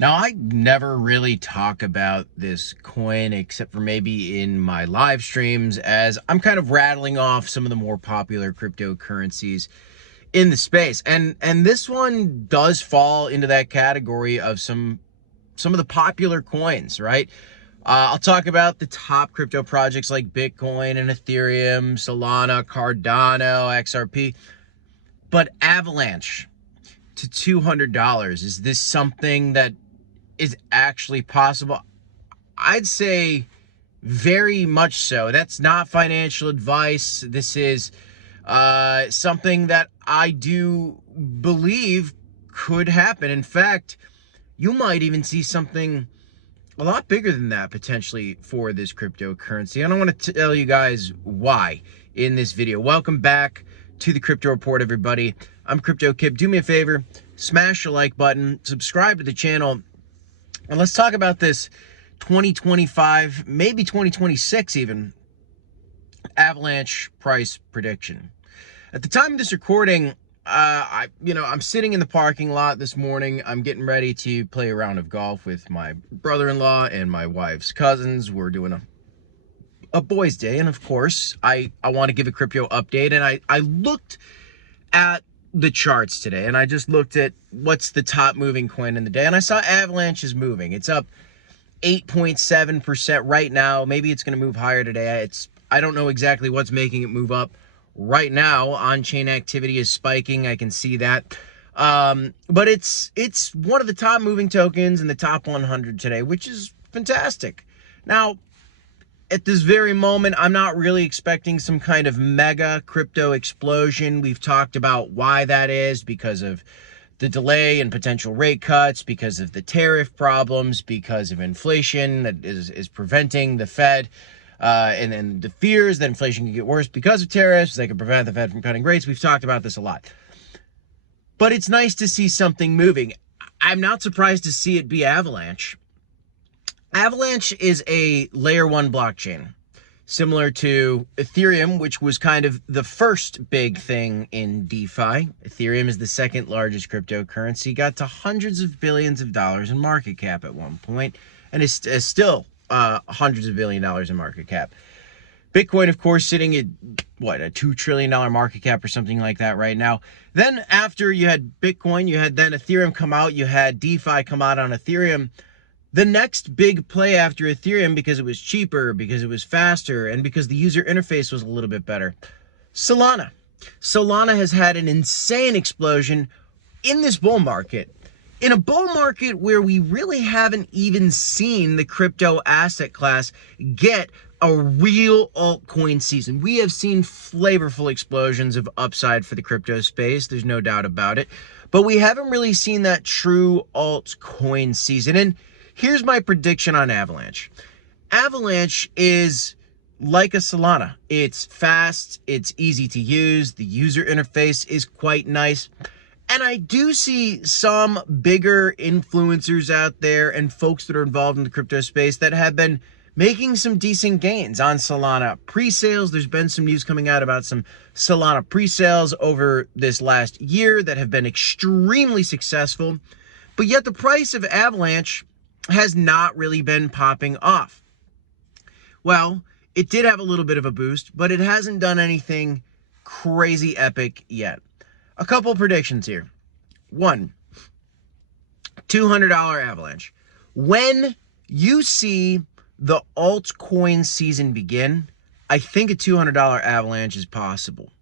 Now, I never really talk about this coin except for maybe in my live streams, as I'm kind of rattling off some of the more popular cryptocurrencies in the space. And this one does fall into that category of some of the popular coins, right? I'll talk about the top crypto projects like Bitcoin and Ethereum, Solana, Cardano, XRP, but Avalanche to $200. Is this something that is actually possible? I'd say very much so. That's not financial advice. This is something that I do believe could happen. In fact, you might even see something a lot bigger than that potentially for this cryptocurrency. And I want to tell you guys why in this video. Welcome back to the Crypto Report, everybody. I'm Crypto Kip. Do me a favor, smash the like button, subscribe to the channel, and let's talk about this 2025, maybe 2026 even, Avalanche price prediction. At the time of this recording, I'm sitting in the parking lot this morning. I'm getting ready to play a round of golf with my brother-in-law and my wife's cousins. We're doing a boys' day, and of course, I want to give a crypto update, and I looked at the charts today, and I just looked at what's the top moving coin in the day, and I saw Avalanche is moving. It's up 8.7% right now. Maybe it's going to move higher today. I don't know exactly what's making it move up right now. On-chain activity is spiking. I can see that. But it's one of the top moving tokens in the top 100 today, which is fantastic. Now, at this very moment, I'm not really expecting some kind of mega crypto explosion. We've talked about why that is, because of the delay and potential rate cuts, because of the tariff problems, because of inflation that is preventing the Fed, and then the fears that inflation can get worse because of tariffs. They can prevent the Fed from cutting rates. We've talked about this a lot. But it's nice to see something moving. I'm not surprised to see it be Avalanche. Avalanche is a layer 1 blockchain, similar to Ethereum, which was kind of the first big thing in DeFi. Ethereum is the second largest cryptocurrency, got to hundreds of billions of dollars in market cap at one point, and is still hundreds of billion dollars in market cap. Bitcoin, of course, sitting at, what, a $2 trillion market cap or something like that right now. Then after you had Bitcoin, you had then Ethereum come out, you had DeFi come out on Ethereum. The next big play after Ethereum, because it was cheaper, because it was faster, and because the user interface was a little bit better, Solana. Solana has had an insane explosion in this bull market. In a bull market where we really haven't even seen the crypto asset class get a real altcoin season. We have seen flavorful explosions of upside for the crypto space. There's no doubt about it. But we haven't really seen that true altcoin season. And here's my prediction on Avalanche. Avalanche is like a Solana. It's fast, it's easy to use, the user interface is quite nice. And I do see some bigger influencers out there and folks that are involved in the crypto space that have been making some decent gains on Solana pre-sales. There's been some news coming out about some Solana pre-sales over this last year that have been extremely successful. But yet the price of Avalanche has not really been popping off. Well, it did have a little bit of a boost, but it hasn't done anything crazy epic yet. A couple predictions here. One, $200 Avalanche. When you see the altcoin season begin, I think a $200 Avalanche is possible.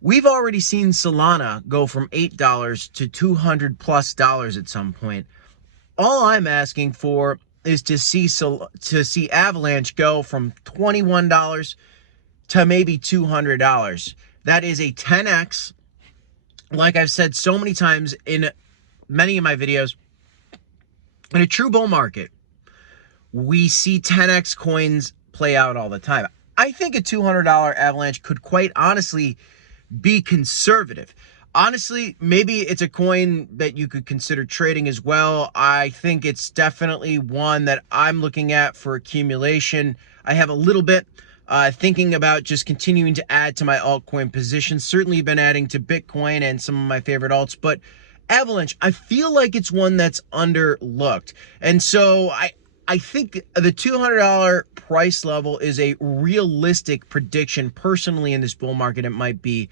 We've already seen Solana go from $8 to $200+ at some point. All I'm asking for is to see Avalanche go from $21 to maybe $200. That is a 10x. Like I've said so many times in many of my videos, in a true bull market, we see 10x coins play out all the time. I think a $200 Avalanche could quite honestly be conservative. Honestly, maybe it's a coin that you could consider trading as well. I think it's definitely one that I'm looking at for accumulation. I have a little bit thinking about just continuing to add to my altcoin position. Certainly been adding to Bitcoin and some of my favorite alts, but Avalanche, I feel like it's one that's underlooked. And so I think the $200 price level is a realistic prediction. Personally, in this bull market, it might be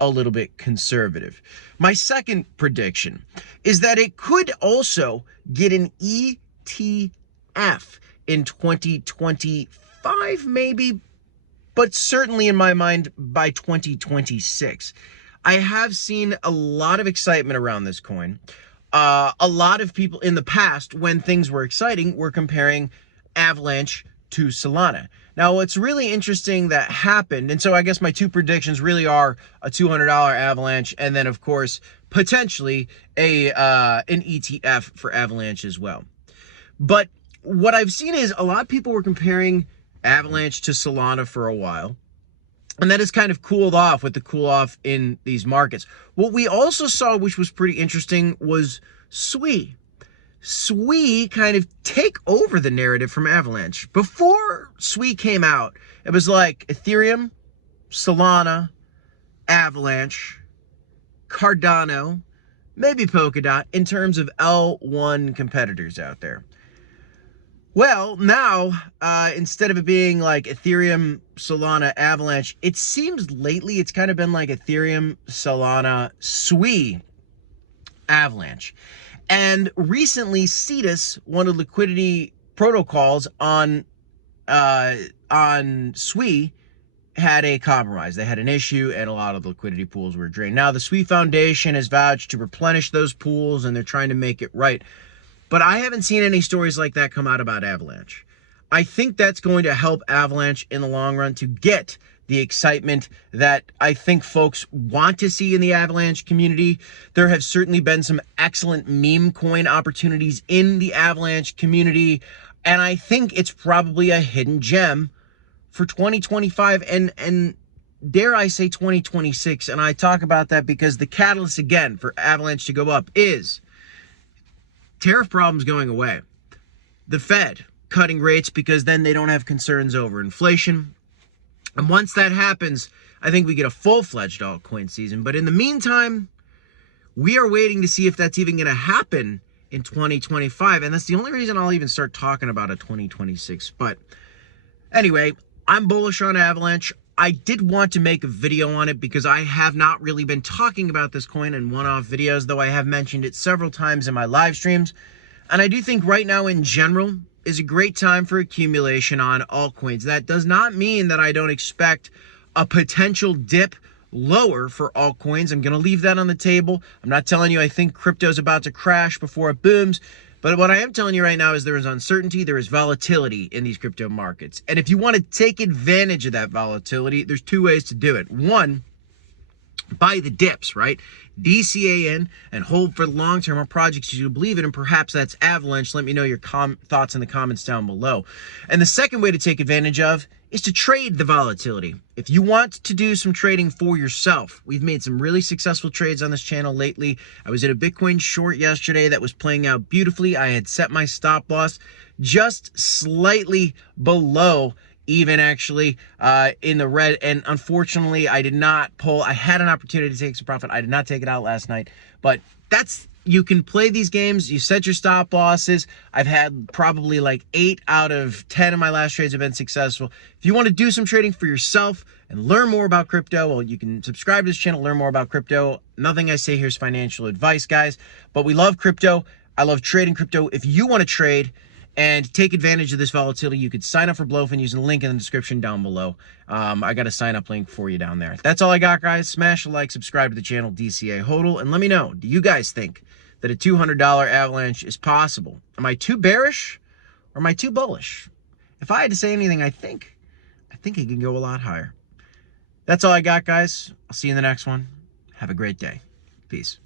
a little bit conservative. My second prediction is that it could also get an ETF in 2025, maybe, but certainly in my mind by 2026. I have seen a lot of excitement around this coin. A lot of people in the past, when things were exciting, were comparing Avalanche to Solana. Now, what's really interesting that happened, and so I guess my two predictions really are a $200 Avalanche, and then, of course, potentially an ETF for Avalanche as well. But what I've seen is a lot of people were comparing Avalanche to Solana for a while. And that has kind of cooled off with the cool off in these markets. What we also saw, which was pretty interesting, was SWI. SWI kind of take over the narrative from Avalanche. Before SWI came out, it was like Ethereum, Solana, Avalanche, Cardano, maybe Polkadot in terms of L1 competitors out there. Well, now, instead of it being like Ethereum, Solana, Avalanche, it seems lately it's kind of been like Ethereum, Solana, SWI, Avalanche. And recently, Cetus, one of the liquidity protocols on SWI, had a compromise. They had an issue, and a lot of the liquidity pools were drained. Now, the SWI Foundation has vouched to replenish those pools, and they're trying to make it right. But I haven't seen any stories like that come out about Avalanche. I think that's going to help Avalanche in the long run to get the excitement that I think folks want to see in the Avalanche community. There have certainly been some excellent meme coin opportunities in the Avalanche community, and I think it's probably a hidden gem for 2025 and dare I say 2026. And I talk about that because the catalyst, again, for Avalanche to go up is tariff problems going away. The Fed cutting rates because then they don't have concerns over inflation. And once that happens, I think we get a full-fledged altcoin season. But in the meantime, we are waiting to see if that's even going to happen in 2025. And that's the only reason I'll even start talking about a 2026. But anyway, I'm bullish on Avalanche. I did want to make a video on it because I have not really been talking about this coin in one-off videos, though I have mentioned it several times in my live streams. And I do think right now in general is a great time for accumulation on altcoins. That does not mean that I don't expect a potential dip lower for altcoins. I'm going to leave that on the table. I'm not telling you I think crypto is about to crash before it booms. But what I am telling you right now is there is uncertainty, there is volatility in these crypto markets. And if you want to take advantage of that volatility, there's two ways to do it. One, buy the dips, right? DCA in and hold for the long term on projects you believe in, and perhaps that's Avalanche. Let me know your thoughts in the comments down below. And the second way to take advantage of is to trade the volatility. If you want to do some trading for yourself, we've made some really successful trades on this channel lately. I was in a Bitcoin short yesterday that was playing out beautifully. I had set my stop loss just slightly below even, actually, in the red, and unfortunately I did not pull. I had an opportunity to take some profit. I did not take it out last night, but you can play these games. You set your stop losses. I've had probably like 8 out of 10 of my last trades have been successful. If you want to do some trading for yourself and learn more about crypto, well, you can subscribe to this channel, learn more about crypto. Nothing I say here is financial advice, guys, but we love crypto. I love trading crypto. If you want to trade and take advantage of this volatility, you could sign up for Blowfin using the link in the description down below. I got a sign up link for you down there. That's all I got, guys. Smash a like, subscribe to the channel, DCA HODL, and let me know, do you guys think that a $200 Avalanche is possible? Am I too bearish or am I too bullish? If I had to say anything, I think it can go a lot higher. That's all I got, guys. I'll see you in the next one. Have a great day. Peace.